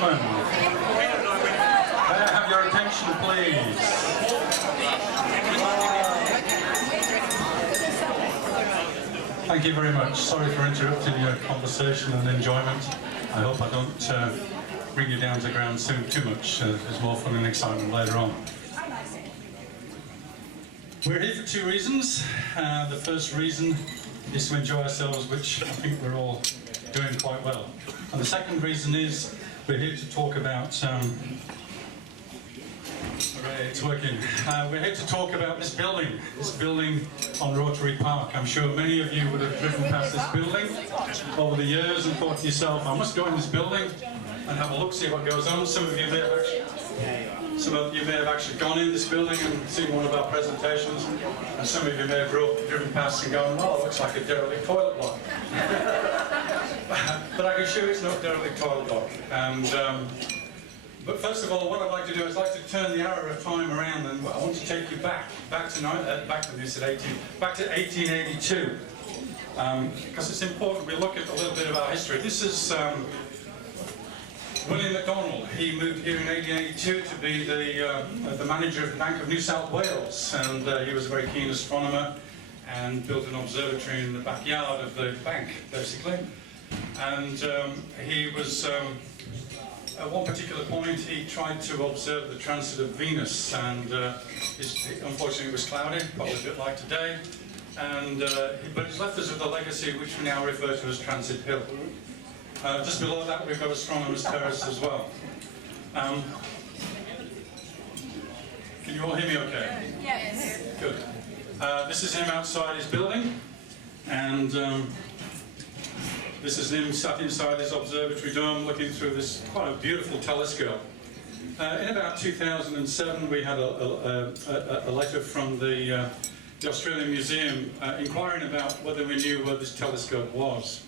gentlemen, may I have your attention, please? Thank you very much. Sorry for interrupting your conversation and enjoyment. I hope I don't bring you down to ground soon too much. There's more fun and excitement later on. We're here for two reasons. The first reason is to enjoy ourselves, which I think we're all doing quite well. And the second reason is we're here to talk about it's working. We're here to talk about this building on Rotary Park. I'm sure many of you would have driven past this building over the years and thought to yourself, I must go in this building and have a look, see what goes on. Some of you may have actually gone in this building and seen one of our presentations, and some of you may have driven past and gone, well, it looks like a derelict toilet block. But I can assure you it's not a derelict toilet block. But first of all, what I'd like to do is like to turn the arrow of time around, and I want to take you back to 1882, because it's important we look at a little bit of our history. This is William MacDonald. He moved here in 1882 to be the manager of the Bank of New South Wales, and he was a very keen astronomer and built an observatory in the backyard of the bank, basically. And he was, at one particular point, he tried to observe the transit of Venus, and unfortunately it was cloudy, probably a bit like today, and but he's left us with a legacy which we now refer to as Transit Hill. Just below that we've got Astronomer's Terrace as well. Can you all hear me okay? Yes. Good. This is him outside his building, and this is him sat inside his observatory dome looking through this quite a beautiful telescope. In about 2007 we had a letter from the Australian Museum inquiring about whether we knew where this telescope was.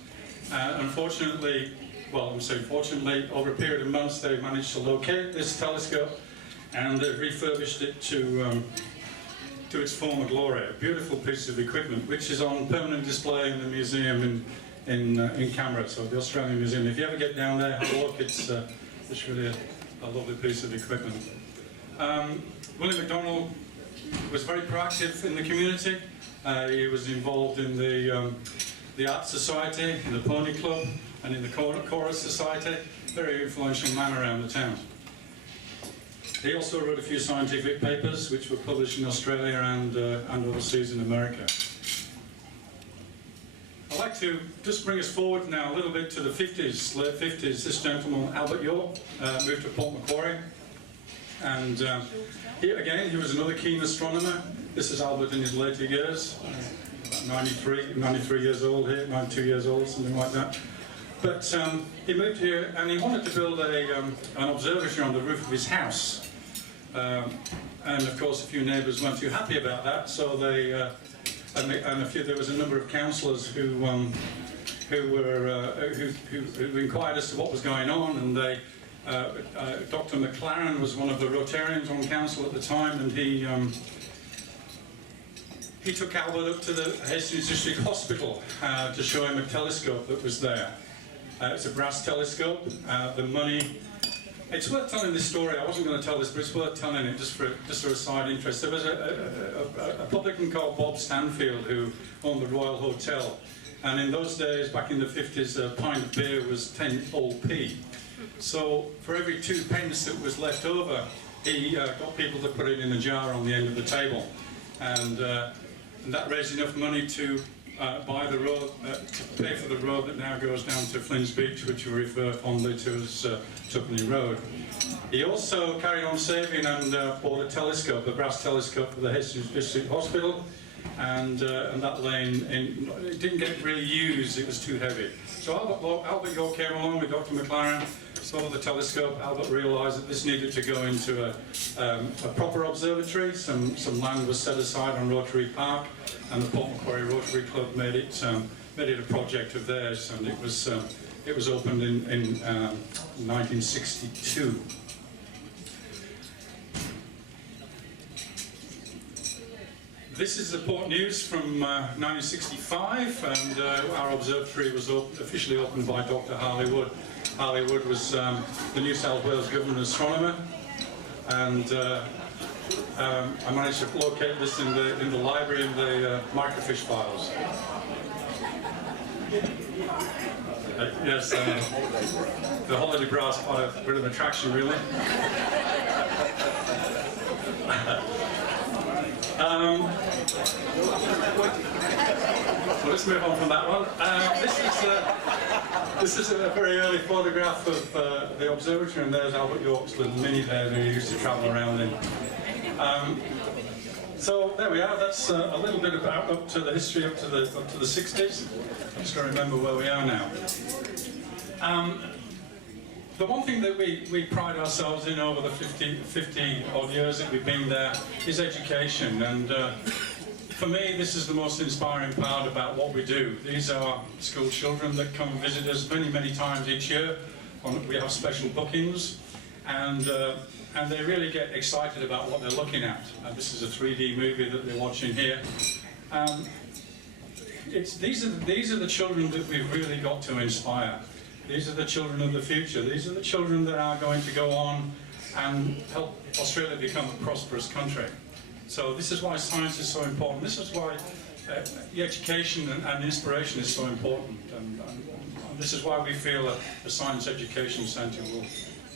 Unfortunately, over a period of months they managed to locate this telescope, and they've refurbished it to its former glory. A beautiful piece of equipment which is on permanent display in the museum in Canberra, so the Australian Museum. If you ever get down there, have a look. It's really a lovely piece of equipment. William MacDonald was very proactive in the community. He was involved in the Art Society, in the Pony Club, and in the Chorus Society. Very influential man around the town. He also wrote a few scientific papers which were published in Australia and overseas in America. I'd like to just bring us forward now a little bit to the 50s, late 50s. This gentleman, Albert York, moved to Port Macquarie, and he was another keen astronomer. This is Albert in his later years, 93 years old here, 92 years old, something like that. But he moved here and he wanted to build an observatory on the roof of his house. And of course a few neighbours weren't too happy about that, so there was a number of councillors who inquired as to what was going on, and Dr. McLaren was one of the Rotarians on council at the time, and he took Albert up to the Hastings District Hospital to show him a telescope that was there. It's a brass telescope. The money. It's worth telling this story. I wasn't going to tell this, but it's worth telling it just for a side interest. There was a publican called Bob Stanfield who owned the Royal Hotel, and in those days, back in the 50s, a pint of beer was 10 old p. So for every 2 pence that was left over, he got people to put it in a jar on the end of the table, and that raised enough money to buy the road, to pay for the road that now goes down to Flynn's Beach, which we refer fondly to as Tuppenny Road. He also carried on saving and bought a telescope, a brass telescope for the Hastings District Hospital, and that lane, it didn't get really used, it was too heavy. So Albert York came along with Dr. McLaren, saw the telescope. Albert realised that this needed to go into a proper observatory. Some land was set aside on Rotary Park, and the Port Macquarie Rotary Club made it a project of theirs, and it was opened in 1962. This is the Port News from 1965, and our observatory was officially opened by Dr. Harley Wood. Ali Wood was the New South Wales government astronomer, and I managed to locate this in the library in the microfiche files. Yes, the holiday bra is quite a bit of an attraction, really. So let's move on from that one. This is a very early photograph of the observatory, and there's Albert York's little mini there that he used to travel around in. So there we are. That's a little bit about up to the history up to the 60s. I'm just going to remember where we are now. The one thing that we pride ourselves in over the 50 odd years that we've been there is education, and for me this is the most inspiring part about what we do. These are school children that come and visit us many times each year. We have special bookings, and they really get excited about what they're looking at. This is a 3D movie that they're watching here. These are the children that we've really got to inspire. These are the children of the future. These are the children that are going to go on and help Australia become a prosperous country. So this is why science is so important. This is why the education and inspiration is so important. And this is why we feel that the Science Education Centre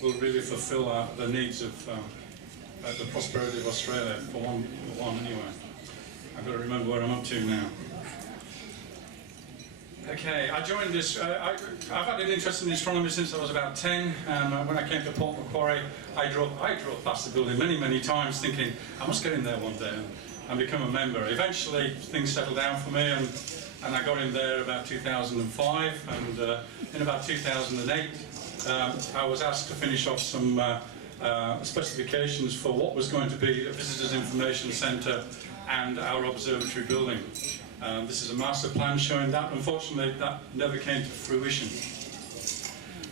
will really fulfil the needs of the prosperity of Australia, for one anyway. I've got to remember where I'm up to now. Okay, I joined this. I've had an interest in astronomy since I was about 10. When I came to Port Macquarie, I drove past the building many times, thinking I must get in there one day and become a member. Eventually, things settled down for me, and I got in there about 2005. And in about 2008, I was asked to finish off some specifications for what was going to be a visitors information centre and our observatory building. This is a master plan showing that. Unfortunately, that never came to fruition.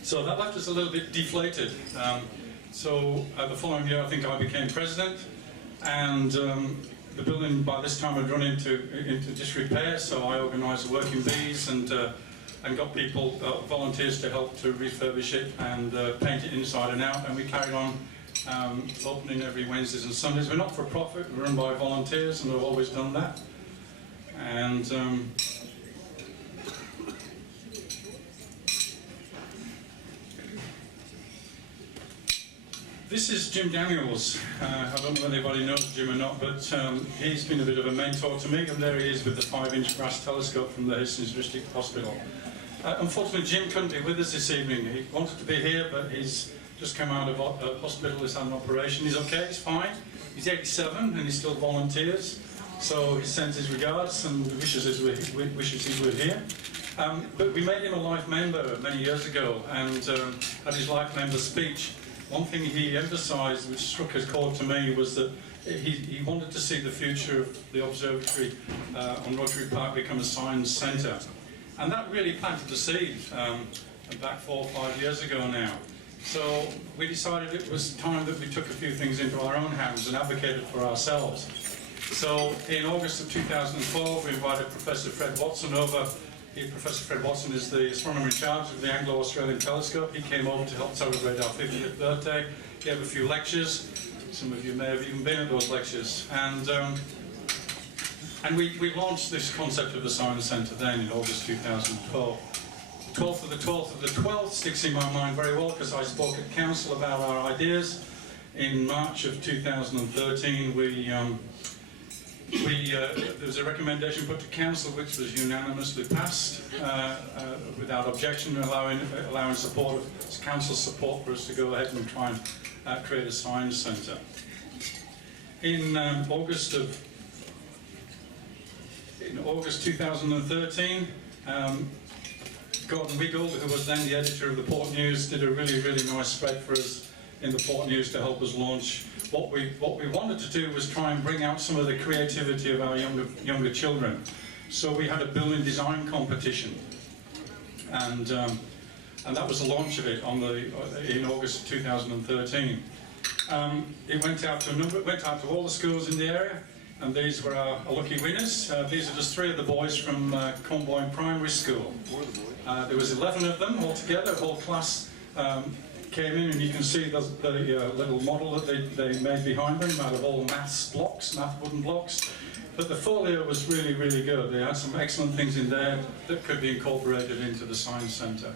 So that left us a little bit deflated. So the following year, I think I became president, and the building by this time had run into disrepair. So I organised working bees and got people, volunteers, to help to refurbish it and paint it inside and out. And we carried on opening every Wednesdays and Sundays. We're not for profit. We're run by volunteers, and we've always done that. And this is Jim Daniels. I don't know if anybody knows Jim or not, but he's been a bit of a mentor to me, and there he is with the 5-inch brass telescope from the Hastings District Hospital. Unfortunately, Jim couldn't be with us this evening. He wanted to be here, but he's just come out of hospital. He's had an operation. He's okay, he's fine. He's 87 and he still volunteers. So he sends his regards and wishes he were here. But we made him a life member many years ago, and at his life member speech, one thing he emphasised, which struck a chord to me, was that he wanted to see the future of the observatory on Rotary Park become a science centre. And that really planted the seed back 4 or 5 years ago now. So we decided it was time that we took a few things into our own hands and advocated for ourselves. So in August of 2012, we invited Professor Fred Watson over. Professor Fred Watson is the astronomer in charge of the Anglo-Australian Telescope. He came over to help celebrate our 50th birthday, gave a few lectures. Some of you may have even been at those lectures. And we launched this concept of the Science Centre then in August 2012. 12th of the 12th of the 12th sticks in my mind very well, because I spoke at council about our ideas. In March of 2013, there was a recommendation put to council which was unanimously passed without objection, allowing support of council support for us to go ahead and try and create a science centre. In August 2013, Gordon Wiggle, who was then the editor of the Port News, did a really nice spread for us in the Port News to help us launch. What we wanted to do was try and bring out some of the creativity of our younger children. So we had a building design competition, and that was the launch of it in August of 2013. It went out to all the schools in the area, and these were our lucky winners. These are just 3 of the boys from Comboyne Primary School. There was 11 of them altogether, whole class. came in, and you can see the little model that they made behind them out of all math wooden blocks. But the folio was really, really good. They had some excellent things in there that could be incorporated into the Science Centre.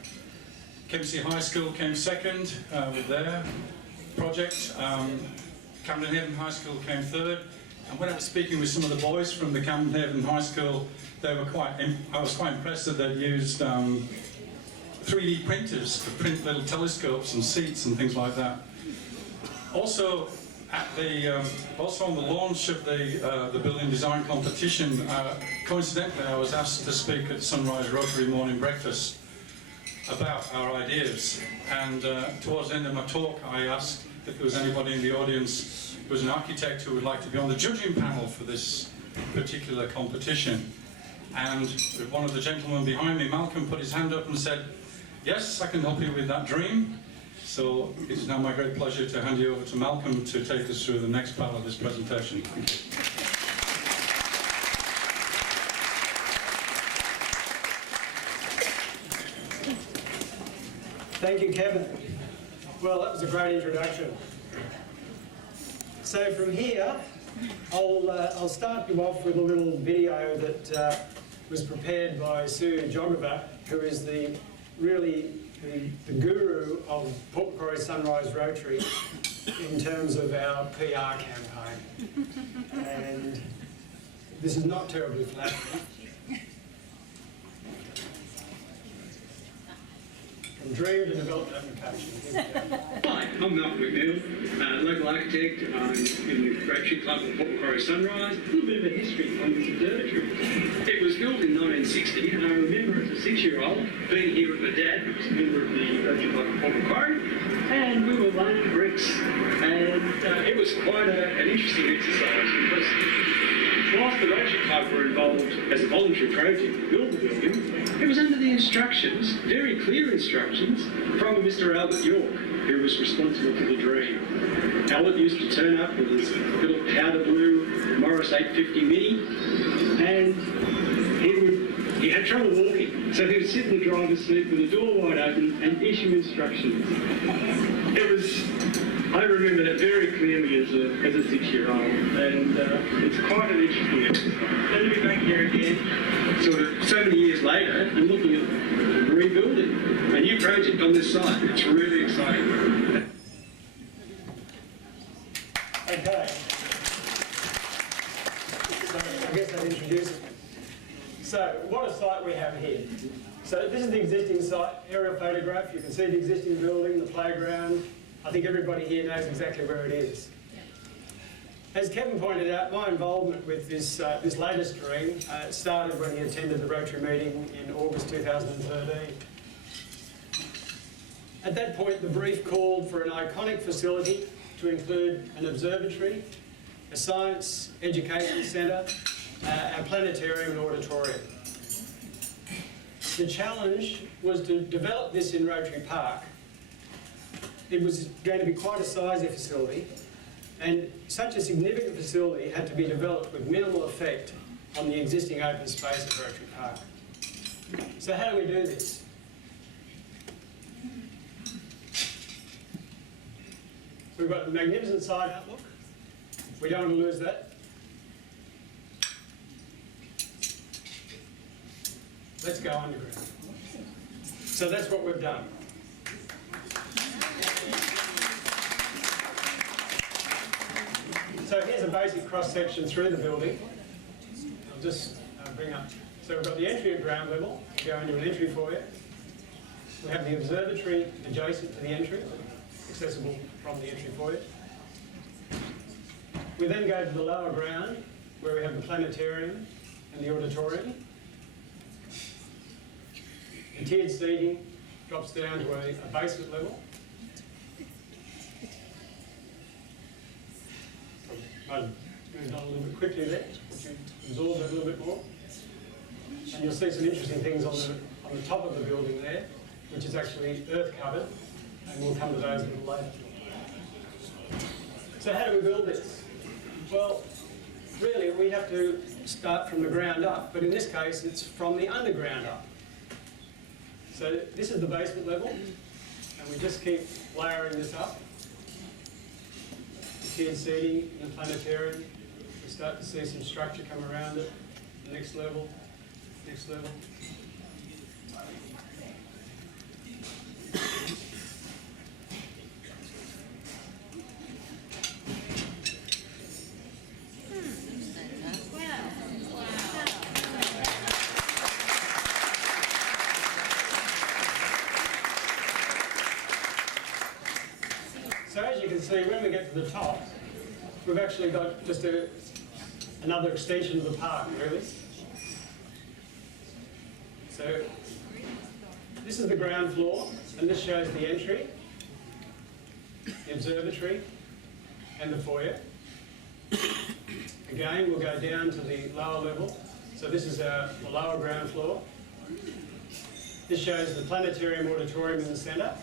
Kempsey High School came second with their project. Camden Haven High School came third. And when I was speaking with some of the boys from the Camden Haven High School, I was quite impressed that they'd used 3D printers to print little telescopes and seats and things like that. Also, on the launch of the building design competition, coincidentally, I was asked to speak at Sunrise Rotary morning breakfast about our ideas. And towards the end of my talk, I asked if there was anybody in the audience who was an architect who would like to be on the judging panel for this particular competition. And one of the gentlemen behind me, Malcolm, put his hand up and said, "Yes, I can help you with that dream." So it's now my great pleasure to hand you over to Malcolm to take us through the next part of this presentation. Thank you. Thank you, Kevin. Well, that was a great introduction. So from here, I'll start you off with a little video that was prepared by Sue Jogova, who is the guru of Port Macquarie Sunrise Rotary in terms of our PR campaign. And this is not terribly flattering. From dream to development application. Hi, I'm Malcolm McNeil, local architect. I'm in the Rotary Club of Port Macquarie Sunrise. A little bit of a history on this observatory. It was built in 1960, and I remember as a 6-year-old being here with my dad, who was a member of the Rotary Club of Port Macquarie, and we were laying bricks, and it was quite an interesting exercise because whilst the Rotary Club were involved as a voluntary project to build the building, it was under the instructions, very clear instructions, from Mr. Albert York, who was responsible for the dream. Albert used to turn up with his little powder blue Morris 850 Mini, and he had trouble walking, so he would sit in the driver's seat with the door wide open and issue instructions. I remember that very clearly as a 6-year-old, and it's quite an interesting exercise. And to be back here again, sort of so many years later, and looking at rebuilding a new project on this site, it's really exciting. Okay. So I guess that introduces me. So what a site we have here. So this is the existing site, aerial photograph. You can see the existing building, the playground. I think everybody here knows exactly where it is. As Kevin pointed out, my involvement with this latest dream started when he attended the Rotary meeting in August 2013. At that point, the brief called for an iconic facility to include an observatory, a science education centre, a planetarium and auditorium. The challenge was to develop this in Rotary Park. It was going to be quite a sizey facility, and such a significant facility had to be developed with minimal effect on the existing open space at Rotary Park. So how do we do this? So we've got the magnificent side outlook. We don't want to lose that. Let's go underground. So that's what we've done. So here's a basic cross-section through the building. I'll just bring up. So we've got the entry at ground level. Go into an entry foyer. We have the observatory adjacent to the entry, accessible from the entry foyer. We then go to the lower ground, where we have the planetarium and the auditorium. The tiered seating drops down to a basement level. I've moved on a little bit quickly there, to absorb it a little bit more. And you'll see some interesting things on the top of the building there, which is actually earth covered, and we'll come to those a little later. So how do we build this? Well, really we have to start from the ground up, but in this case it's from the underground up. So this is the basement level. And we just keep layering this up. The tiered seating in the planetarium. We start to see some structure come around it. The next level, next level. So as you can see, when we get to the top, we've actually got just another extension of the park, really. So this is the ground floor, and this shows the entry, the observatory, and the foyer. Again, we'll go down to the lower level. So this is the lower ground floor. This shows the planetarium auditorium in the centre.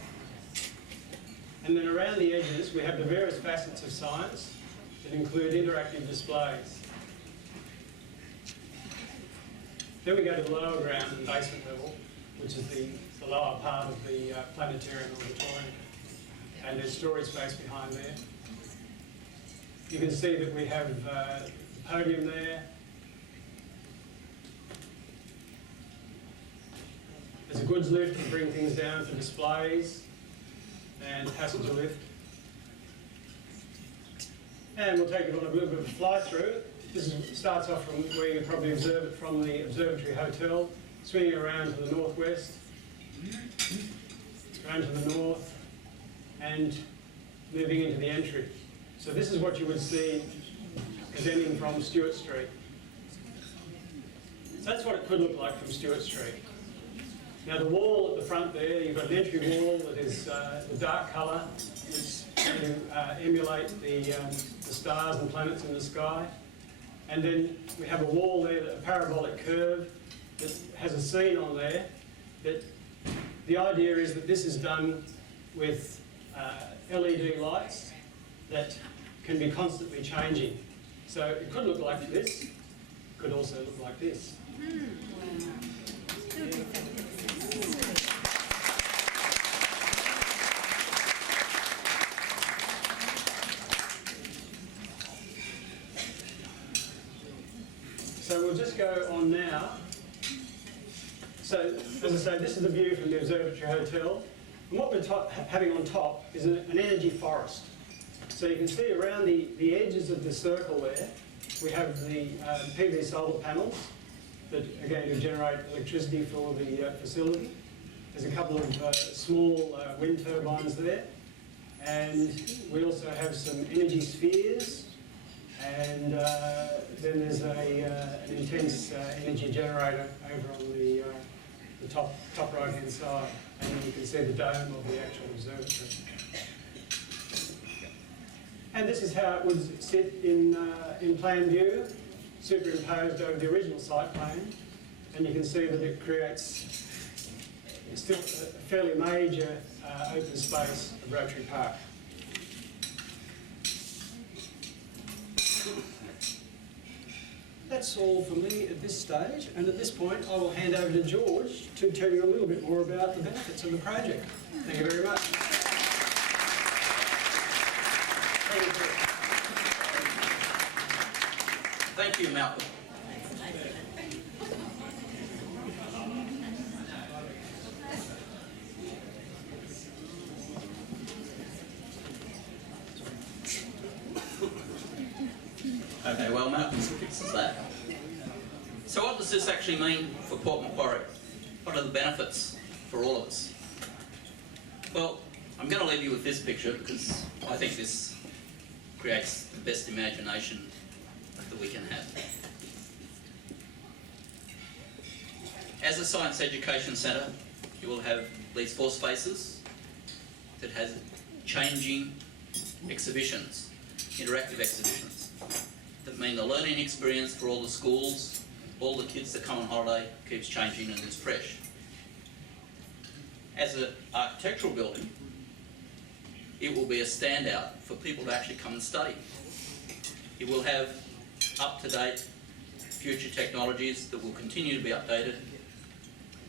And then around the edges, we have the various facets of science that include interactive displays. Then we go to the lower ground and basement level, which is the lower part of the planetarium auditorium. And there's storage space behind there. You can see that we have the podium there. There's a goods lift to bring things down for displays, and passenger lift. And we'll take it on a little bit of a fly through. This starts off from where you probably observe it from the Observatory Hotel, swinging around to the northwest, around to the north, and moving into the entry. So this is what you would see as ending from Stewart Street. So that's what it could look like from Stewart Street. Now the wall at the front there, you've got an entry wall that is the dark colour, which to emulate the stars and planets in the sky. And then we have a wall there, a parabolic curve that has a scene on there. That the idea is that this is done with LED lights that can be constantly changing. So it could look like this, could also look like this. So we'll just go on now. So, as I say, this is the view from the Observatory Hotel. And what we're having on top is an energy forest. So you can see around the edges of the circle there, we have the PV solar panels that are going to generate electricity for the facility. There's a couple of small wind turbines there. And we also have some energy spheres. And then there's an intense energy generator over on the top right-hand side. And then you can see the dome of the actual observatory. And this is how it would sit in plan view, superimposed over the original site plan. And you can see that it creates still a fairly major open space of Rotary Park. That's all for me at this stage, and at this point I will hand over to George to tell you a little bit more about the benefits of the project. Thank you very much. Thank you, Malcolm. Okay, well, Malcolm's fixes that. So what does this actually mean for Port Macquarie? What are the benefits for all of us? Well, I'm going to leave you with this picture because I think this creates the best imagination that we can have. As a science education centre, you will have these 4 spaces that has changing exhibitions, interactive exhibitions, that mean the learning experience for all the schools, all the kids that come on holiday keeps changing and is fresh. As an architectural building, it will be a standout for people to actually come and study. It will have up-to-date future technologies that will continue to be updated,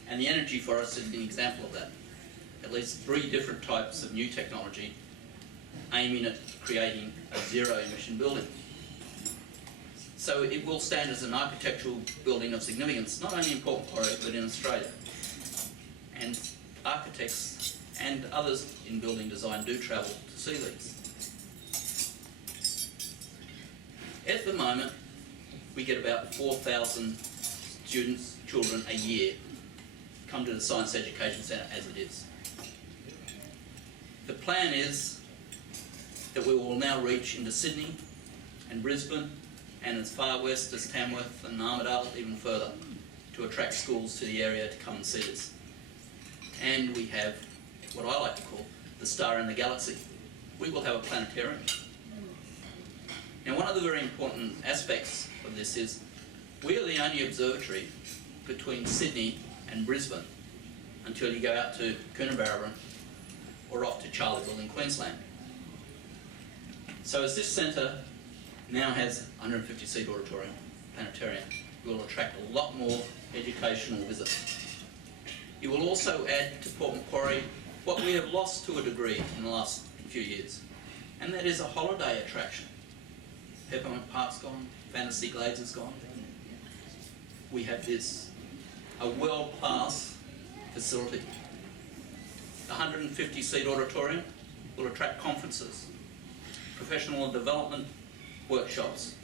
and the energy forest is an example of that. at least 3 different types of new technology aiming at creating a zero-emission building. So it will stand as an architectural building of significance, not only in Port Macquarie, but in Australia. And architects and others in building design do travel to see these. At the moment, we get about 4,000 students, children a year come to the Science Education Centre as it is. The plan is that we will now reach into Sydney and Brisbane and as far west as Tamworth and Armidale, even further, to attract schools to the area to come and see us. And we have what I like to call the star in the galaxy. We will have a planetarium. Now, one of the very important aspects of this is we are the only observatory between Sydney and Brisbane until you go out to Coonabarabran or off to Charleville in Queensland. So as this centre now has 150-seat auditorium, planetarium, we will attract a lot more educational visits. It will also add to Port Macquarie what we have lost to a degree in the last few years, and that is a holiday attraction. Peppermint Park's gone, Fantasy Glades is gone. We have this, a world-class facility. The 150-seat auditorium will attract conferences, professional and development workshops,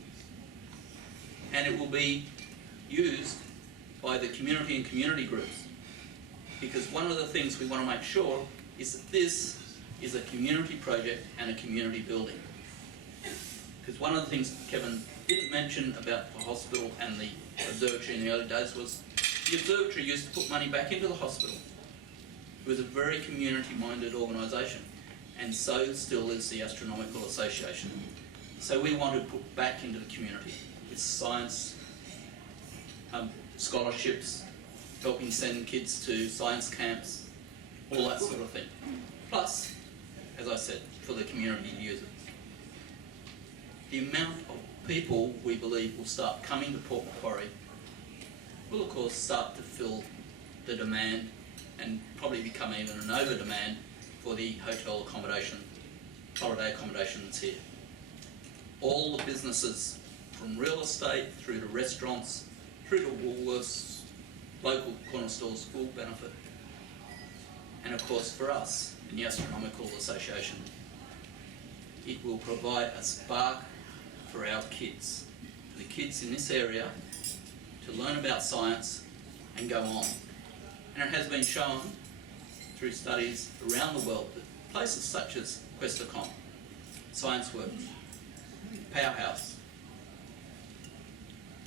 and it will be used by the community and community groups, because one of the things we want to make sure is that this is a community project and a community building. Because one of the things Kevin didn't mention about the hospital and the observatory in the early days was the observatory used to put money back into the hospital. It was a very community-minded organisation, and so still is the Astronomical Association. So we want to put back into the community with science, scholarships, helping send kids to science camps, all that sort of thing. Plus, as I said, for the community users. The amount of people we believe will start coming to Port Macquarie will of course start to fill the demand and probably become even an over demand for the hotel accommodation, holiday accommodation that's here. All the businesses from real estate through to restaurants, through to Woolworths, local corner stores will benefit. And of course for us in the Astronomical Association, it will provide a spark for our kids, for the kids in this area to learn about science and go on. And it has been shown through studies around the world that places such as Questacon, ScienceWorks, Powerhouse,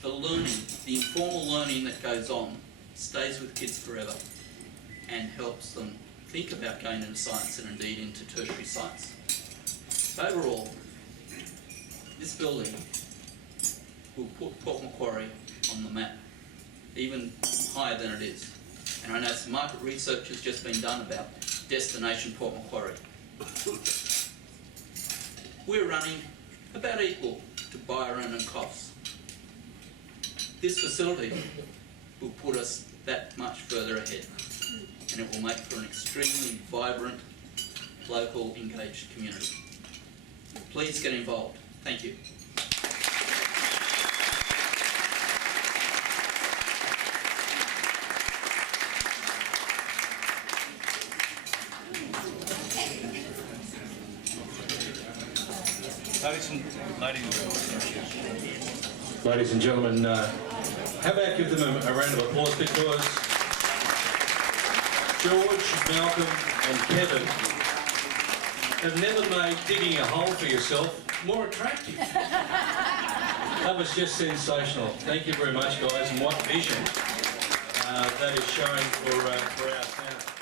the learning, the informal learning that goes on stays with kids forever and helps them think about going into science and indeed into tertiary science. Overall, this building will put Port Macquarie on the map, even higher than it is. And I know some market research has just been done about destination Port Macquarie. We're running about equal to Byron and Coffs. This facility will put us that much further ahead, and it will make for an extremely vibrant, local, engaged community. Please get involved. Thank you. Ladies and gentlemen, how about give them a round of applause, because George, Malcolm and Kevin have never made digging a hole for yourself more attractive. That was just sensational. Thank you very much, guys, and what vision that is showing for our town.